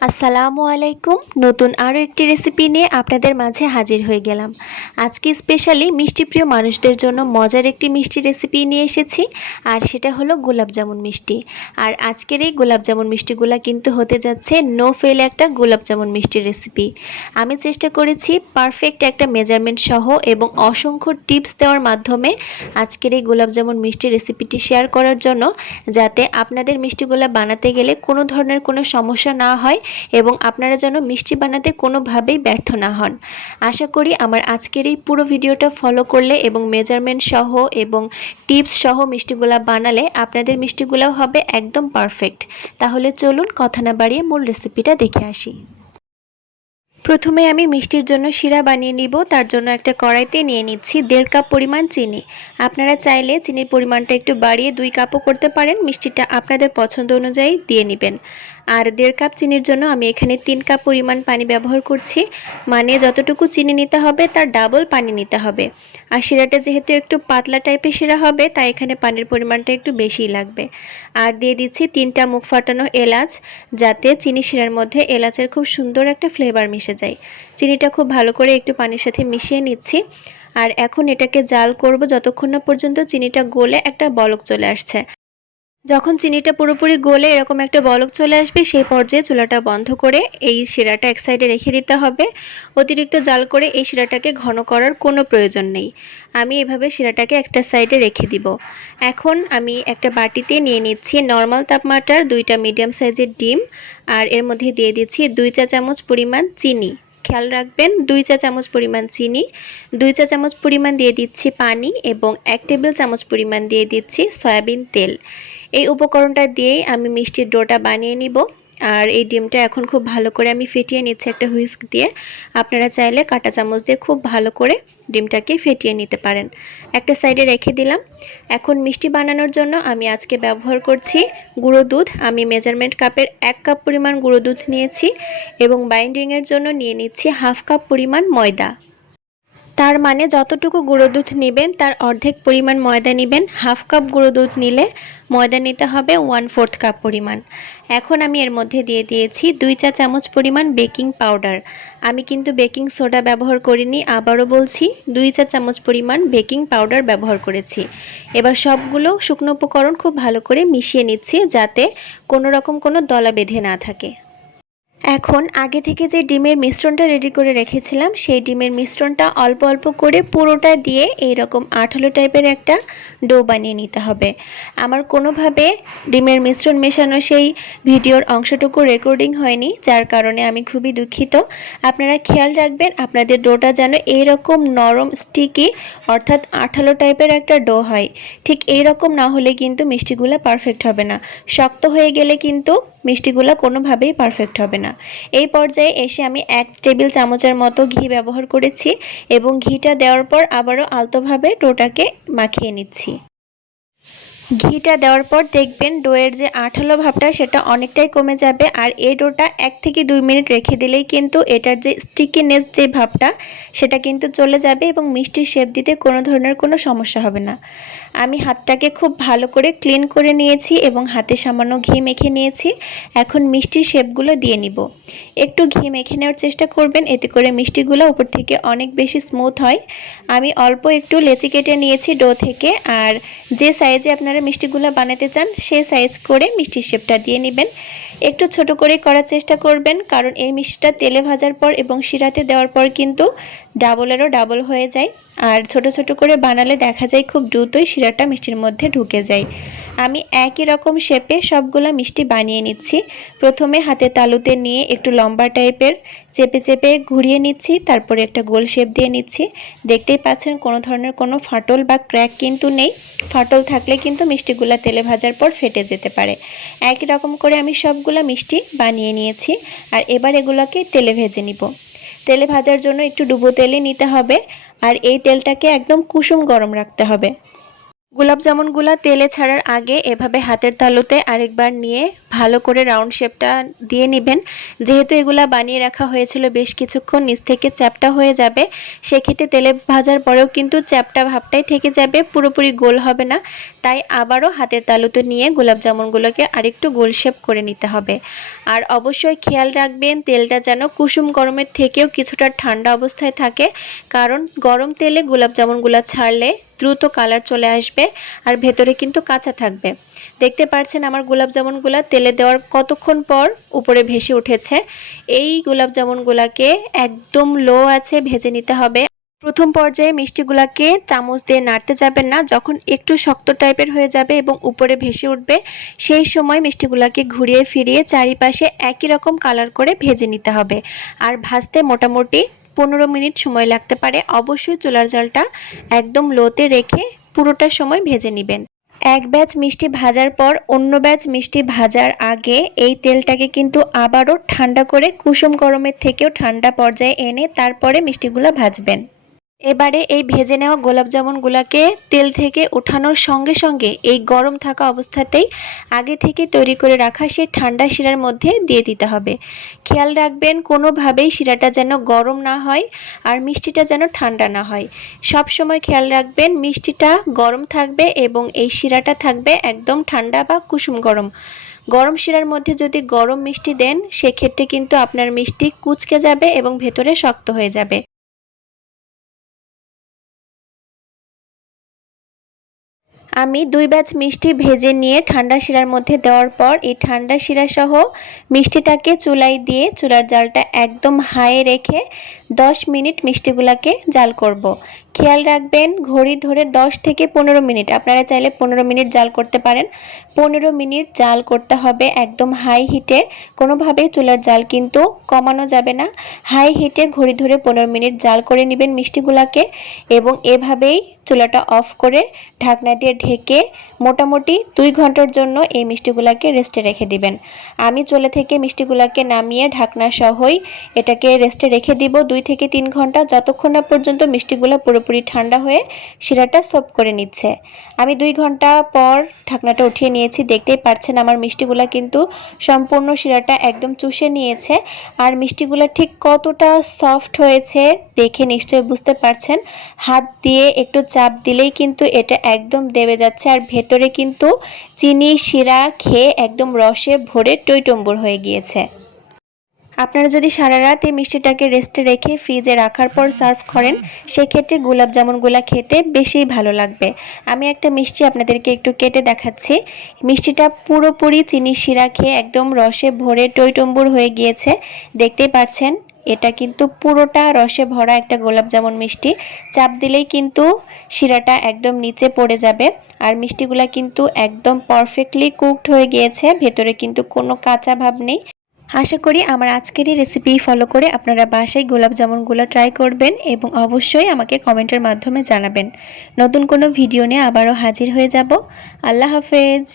আসসালামু আলাইকুম। নতুন আরও একটি রেসিপি নিয়ে আপনাদের মাঝে হাজির হয়ে গেলাম। আজকে স্পেশালি মিষ্টিপ্রিয় মানুষদের জন্য মজার একটি মিষ্টি রেসিপি নিয়ে এসেছি, আর সেটা হলো গোলাপজামুন মিষ্টি। আর আজকের এই গোলাপজামুন মিষ্টিগুলো কিন্তু হতে যাচ্ছে নো ফেল একটা গোলাপজামুন মিষ্টির রেসিপি। আমি চেষ্টা করেছি পারফেক্ট একটা মেজারমেন্ট সহ এবং অসংখ্য টিপস দেওয়ার মাধ্যমে আজকের এই গোলাপজামুন মিষ্টির রেসিপিটি শেয়ার করার জন্য, যাতে আপনাদের মিষ্টিগুলো বানাতে গেলে কোনো ধরনের কোনো সমস্যা না হয় এবং আপনারা যেন মিষ্টি বানাতে কোনোভাবেই ব্যর্থ না হন। আশা করি আমার আজকের এই পুরো ভিডিওটা ফলো করলে এবং মেজারমেন্ট সহ এবং টিপস সহ মিষ্টিগুলা বানালে আপনাদের মিষ্টিগুলোও হবে একদম পারফেক্ট। তাহলে চলুন কথা না বাড়িয়ে মূল রেসিপিটা দেখে আসি। প্রথমে আমি মিষ্টির জন্য শিরা বানিয়ে নিব। তার জন্য একটা কড়াইতে নিয়ে নিচ্ছি 1.5 কাপ পরিমাণ চিনি। আপনারা চাইলে চিনির পরিমাণটা একটু বাড়িয়ে 2 কাপও করতে পারেন, মিষ্টিটা আপনাদের পছন্দ অনুযায়ী দিয়ে নেবেন। আর 1.5 কাপ চিনির জন্য আমি এখানে 3 কাপ পরিমাণ পানি ব্যবহার করছি, মানে যতটুকু চিনি নিতে হবে তার ডাবল পানি নিতে হবে। আর শিরাটা যেহেতু একটু পাতলা টাইপের শিরা হবে, তাই এখানে পানির পরিমাণটা একটু বেশিই লাগবে। আর দিয়ে দিচ্ছি 3টা মুখ ফাটানো এলাচ, যাতে চিনি শিরার মধ্যে এলাচের খুব সুন্দর একটা ফ্লেভার মিশে যায়। চিনিটা খুব ভালো করে একটু পানির সাথে মিশিয়ে নিচ্ছি। আর এখন এটাকে জাল করব যতক্ষণ না পর্যন্ত চিনিটা গলে একটা বলক চলে আসছে। যখন চিনিটা পুরোপুরি গলে এরকম একটা বলক চলে আসবে, সেই পর্যায়ে চুলাটা বন্ধ করে এই শিরাটা এক সাইডে রেখে দিতে হবে। অতিরিক্ত জাল করে এই শিরাটাকে ঘন করার কোনো প্রয়োজন নেই। আমি এভাবে শিরাটাকে একটা সাইডে রেখে দিব। এখন আমি একটা বাটিতে নিয়ে নিচ্ছি নর্মাল তাপমাত্রার 2টা মিডিয়াম সাইজের ডিম, আর এর মধ্যে দিয়ে দিচ্ছি 2 চা চামচ পরিমাণ চিনি। খেয়াল রাখবেন 2 চা চামচ পরিমাণ চিনি, 2 চা চামচ পরিমাণ দিয়ে দিচ্ছি পানি এবং 1 টেবিল চামচ পরিমাণ দিয়ে দিচ্ছি সয়াবিন তেল। এই উপকরণটা দিয়েই আমি মিষ্টির ডোটা বানিয়ে নিব। আর এই ডিমটা এখন খুব ভালো করে আমি ফেটিয়ে নিচ্ছি একটা হুইস্ক দিয়ে। আপনারা চাইলে কাঁটা চামচ দিয়ে খুব ভালো করে ডিমটাকে ফেটিয়ে নিতে পারেন। একটা সাইডে রেখে দিলাম। এখন মিষ্টি বানানোর জন্য আমি আজকে ব্যবহার করছি গুঁড়ো দুধ। আমি মেজারমেন্ট কাপের 1 কাপ পরিমাণ গুঁড়ো দুধ নিয়েছি এবং বাইন্ডিংয়ের জন্য নিয়ে নিচ্ছি 1/2 কাপ পরিমাণ ময়দা। তার মানে যতটুকু গুঁড়ো দুধ নেবেন তার অর্ধেক পরিমাণ ময়দা নেবেন। 1/2 কাপ গুঁড়ো দুধ নিলে ময়দা নিতে হবে 1/4 কাপ পরিমাণ। এখন আমি এর মধ্যে দিয়ে দিয়েছি 2 চা চামচ পরিমাণ বেকিং পাউডার। আমি কিন্তু বেকিং সোডা ব্যবহার করিনি, আবারও বলছি 2 চা চামচ পরিমাণ বেকিং পাউডার ব্যবহার করেছি। এবার সবগুলো শুকনো উপকরণ খুব ভালো করে মিশিয়ে নিচ্ছি, যাতে কোনো রকম কোনো দলা বেঁধে না থাকে। এখন আগে থেকে যে ডিমের মিশ্রণটা রেডি করে রেখেছিলাম, সেই ডিমের মিশ্রণটা অল্প অল্প করে পুরোটা দিয়ে এইরকম আঠালো টাইপের একটা ডো বানিয়ে নিতে হবে। আমার কোনোভাবে ডিমের মিশ্রণ মেশানো সেই ভিডিওর অংশটুকু রেকর্ডিং হয়নি, যার কারণে আমি খুবই দুঃখিত। আপনারা খেয়াল রাখবেন আপনাদের ডোটা যেন এইরকম নরম স্টিকি অর্থাৎ আঠালো টাইপের একটা ডো হয়। ঠিক এইরকম না হলে কিন্তু মিষ্টিগুলো পারফেক্ট হবে না। শক্ত হয়ে গেলে কিন্তু মিষ্টিগুলো কোনোভাবেই পারফেক্ট হবে না। এই পর্যায়ে এসে আমি 1 টেবিল চামচের মতো ঘি ব্যবহার করেছি এবং ঘিটা দেওয়ার পর আবারও আলতোভাবে ডোটাকে মাখিয়ে নিচ্ছি। ঘিটা দেওয়ার পর দেখবেন ডোয়ের যে আঠালো ভাবটা সেটা অনেকটাই কমে যাবে। আর এই ডোটা 1 থেকে 2 মিনিট রেখে দিলেই কিন্তু এটার যে স্টিকিনেস যে ভাবটা সেটা কিন্তু চলে যাবে এবং মিষ্টির শেপ দিতে কোনো ধরনের কোনো সমস্যা হবে না। আমি হাতটাকে খুব ভালো করে ক্লিন করে নিয়েছি এবং হাতে সামান্য ঘি মেখে নিয়েছি। এখন মিষ্টির শেপগুলো দিয়ে নিব। একটু ঘি মেখে নেওয়ার চেষ্টা করবেন, এতে করে মিষ্টিগুলো উপর থেকে অনেক বেশি স্মুথ হয়। আমি অল্প একটু লেচি কেটে নিয়েছি ডো থেকে। আর যে সাইজে আপনারা মিষ্টিগুলো বানাতে চান সেই সাইজ করে মিষ্টির শেপটা দিয়ে নেবেন। একটু ছোট করে করার চেষ্টা করবেন, কারণ এই মিষ্টিটা তেলে ভাজার পর এবং শিরাতে দেওয়ার পর কিন্তু ডাবলেরও ডাবল হয়ে যায়। আর ছোট ছোট করে বানালে দেখা যায় খুব দ্রুতই শিরাটা মিষ্টির মধ্যে ঢুকে যায়। আমি একই রকম শেপে সবগুলো মিষ্টি বানিয়ে নিচ্ছি। প্রথমে হাতে তালুতে নিয়ে একটু লম্বা টাইপের চেপে চেপে ঘুরিয়ে নিচ্ছি, তারপরে একটা গোল শেপ দিয়ে নিচ্ছি। দেখতেই পাচ্ছেন কোনো ধরনের কোনো ফাটল বা ক্র্যাক কিন্তু নেই। ফাটল থাকলে কিন্তু মিষ্টিগুলো তেলে ভাজার পর ফেটে যেতে পারে। একই রকম করে আমি সবগুলো মিষ্টি বানিয়ে নিয়েছি। আর এবার এগুলোকে তেলে ভেজে নিব। তেলে ভাজার জন্য একটু ডুবো তেলে নিতে হবে, আর এই তেলটাকে একদম কুসুম গরম রাখতে হবে। গোলাপ জামুনগুলা তেলে ছাড়ার আগে এভাবে হাতের তালুতে আরেকবার নিয়ে ভালো করে রাউন্ড শেপটা দিয়ে নেবেন। যেহেতু এগুলা বানিয়ে রাখা হয়েছিল বেশ কিছুক্ষণ, নিচ থেকে চ্যাপটা হয়ে যাবে, সেক্ষেত্রে তেলে ভাজার পরেও কিন্তু চ্যাপটা ভাবটাই থেকে যাবে, পুরোপুরি গোল হবে না। তাই আবারও হাতের তালুতে নিয়ে গোলাপ জামুনগুলোকে আরেকটু গোল শেপ করে নিতে হবে। আর অবশ্যই খেয়াল রাখবেন তেলটা যেন কুসুম গরমের থেকেও কিছুটা ঠান্ডা অবস্থায় থাকে, কারণ গরম তেলে গোলাপ জামুনগুলো ছাড়লে দ্রুত কালার চলে আসবে আর ভেতরে কিন্তু কাঁচা থাকবে। দেখতে পাচ্ছেন আমার গোলাপ জামুনগুলা তেলে দেওয়ার কতক্ষণ পর উপরে ভেসে উঠেছে। এই গোলাপ জামুনগুলাকে একদম লো আছে ভেজে নিতে হবে। প্রথম পর্যায়ে মিষ্টিগুলাকে চামচ দিয়ে নাড়তে যাবেন না, যখন একটু শক্ত টাইপের হয়ে যাবে এবং উপরে ভেসে উঠবে সেই সময় মিষ্টিগুলাকে ঘুরিয়ে ফিরিয়ে চারিপাশে একই রকম কালার করে ভেজে নিতে হবে। আর ভাজতে মোটামুটি 15 মিনিট সময় লাগতে পারে। অবশ্যই চুলার জালটা একদম লোতে রেখে পুরোটা সময় ভেজে নেবেন। এক ব্যাচ মিষ্টি ভাজার পর অন্য ব্যাচ মিষ্টি ভাজার আগে এই তেলটাকে কিন্তু আবারও ঠান্ডা করে কুসুম গরমের থেকেও ঠান্ডা পর্যায়ে এনে তারপরে মিষ্টিগুলো ভাজবেন। এবারে এই ভেজে নেওয়া গোলাপ জামুনগুলোকে তেল থেকে ওঠানোর সঙ্গে সঙ্গে এই গরম থাকা অবস্থাতেই আগে থেকে তৈরি করে রাখা সেই ঠান্ডা শিরার মধ্যে দিয়ে দিতে হবে। খেয়াল রাখবেন কোনোভাবেই শিরাটা যেন গরম না হয় আর মিষ্টিটা যেন ঠান্ডা না হয়। সব সময় খেয়াল রাখবেন মিষ্টিটা গরম থাকবে এবং এই শিরাটা থাকবে একদম ঠান্ডা বা কুসুম গরম। গরম শিরার মধ্যে যদি গরম মিষ্টি দেন সেক্ষেত্রে কিন্তু আপনার মিষ্টি কুঁচকে যাবে এবং ভেতরে শক্ত হয়ে যাবে। আমি 2 ব্যাচ মিষ্টি ভেজে নিয়ে ঠান্ডা শিরার মধ্যে দেওয়ার পর এই ঠান্ডা শিরা সহ মিষ্টিটাকে চুলায় দিয়ে চুলার জালটা একদম হাইয়ে রেখে 10 মিনিট মিষ্টিগুলাকে জাল করব। খেয়াল রাখবেন ঘড়ি ধরে 10 থেকে 15 মিনিট, আপনারা চাইলে 15 মিনিট জাল করতে পারেন। 15 মিনিট জাল করতে হবে একদম হাই হিটে, কোনোভাবেই চুলার জাল কিন্তু কমানো যাবে না। হাই হিটে ঘড়ি ধরে 15 মিনিট জাল করে নেবেন মিষ্টিগুলাকে এবং এভাবেই চুলাটা অফ করে ঢাকনা দিয়ে ঢেকে মোটামুটি 2 ঘন্টার জন্য এই মিষ্টিগুলাকে রেস্টে রেখে দিবেন। আমি চুলা থেকে মিষ্টিগুলাকে নামিয়ে ঢাকনা সহই এটাকে রেস্টে রেখে দিব 2 থেকে 3 ঘন্টা, যতক্ষণ না পর্যন্ত মিষ্টিগুলো পুরোপুরি ঠান্ডা হয়ে শিরাটা সফট করে নিচ্ছে। আমি 2 ঘন্টা পর ঢাকনাটা উঠিয়ে নিয়েছি। দেখতেই পাচ্ছেন আমার মিষ্টিগুলো কিন্তু সম্পূর্ণ শিরাটা একদম চুষে নিয়েছে। আর মিষ্টিগুলো ঠিক কতটা সফট হয়েছে দেখে নিশ্চয়ই বুঝতে পারছেন। হাত দিয়ে একটু চাপ দিলেই কিন্তু এটা একদম দেবে যাচ্ছে আর ভেতরে কিন্তু চিনি শিরা খেয়ে একদম রসে ভরে টইটম্বুর হয়ে গিয়েছে। আপনারা যদি সারা রাত এই মিষ্টিটাকে রেস্টে রেখে ফ্রিজে রাখার পর সার্ভ করেন সেক্ষেত্রে গোলাপ জামুনগুলা খেতে বেশি ভালো লাগবে। আমি একটা মিষ্টি আপনাদেরকে একটু কেটে দেখাচ্ছি। মিষ্টিটা পুরোপুরি চিনি শিরা খেয়ে একদম রসে ভরে টইটম্বুর হয়ে গিয়েছে। দেখতেই পাচ্ছেন এটা কিন্তু পুরোটা রসে ভরা একটা গোলাপ জামুন মিষ্টি। চাপ দিলেই কিন্তু শিরাটা একদম নিচে পড়ে যাবে আর মিষ্টিগুলা কিন্তু একদম পারফেক্টলি কুকড হয়ে গিয়েছে, ভেতরে কিন্তু কোনো কাঁচা ভাব নেই। আশা করি আমার আজকের এই রেসিপি ফলো করে আপনারা বাসায় গোলাপ জামুনগুলো ট্রাই করবেন এবং অবশ্যই আমাকে কমেন্টের মাধ্যমে জানাবেন। নতুন কোনো ভিডিও নিয়ে আবারও হাজির হয়ে যাব। আল্লাহ হাফেজ।